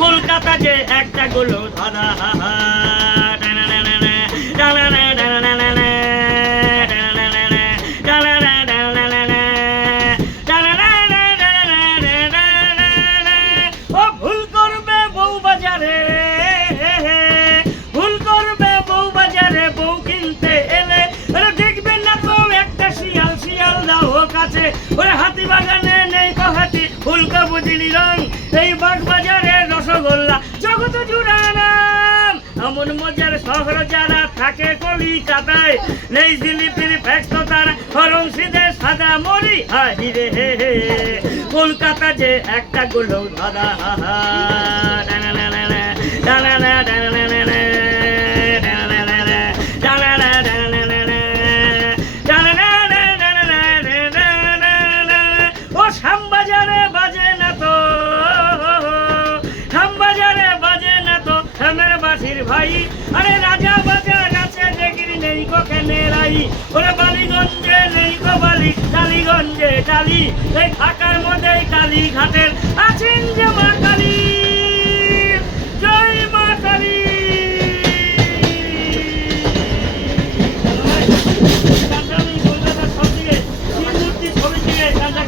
কলকাতা যে একটা গুলো দাদা ও ভুল করবে বউ বাজারে, ভুল করবে বউ বাজারে, বউ কিনতে এলে দেখবে না তো একটা শিয়াল, শিয়াল দাও কাছে। ওরে হাতি বাগানে নেই কহাতি, ফুলকা বুঝিনি রং, এই বাগ বাজারে রসগোল্লা জগত জুড়া নাম। এমন মজার শহর যারা থাকে কলিকাতায়, নেই জিলিপির ব্যস্ত তারা হরং সিদে সাদা মরি হাহিরে হে হে। কলকাতা যে একটা গুলো দাদা ও শ্যামবাজারে বাজে না তো, শ্যামবাজারে বাজে না তো হেমের বাসির ভাই। আরে রাজা বাজার আছে দেখি নেই কখনে রাই। ওরে বালিগঞ্জে নেই কো বালি, টালিগঞ্জে টালি, এই ঢাকার মধ্যে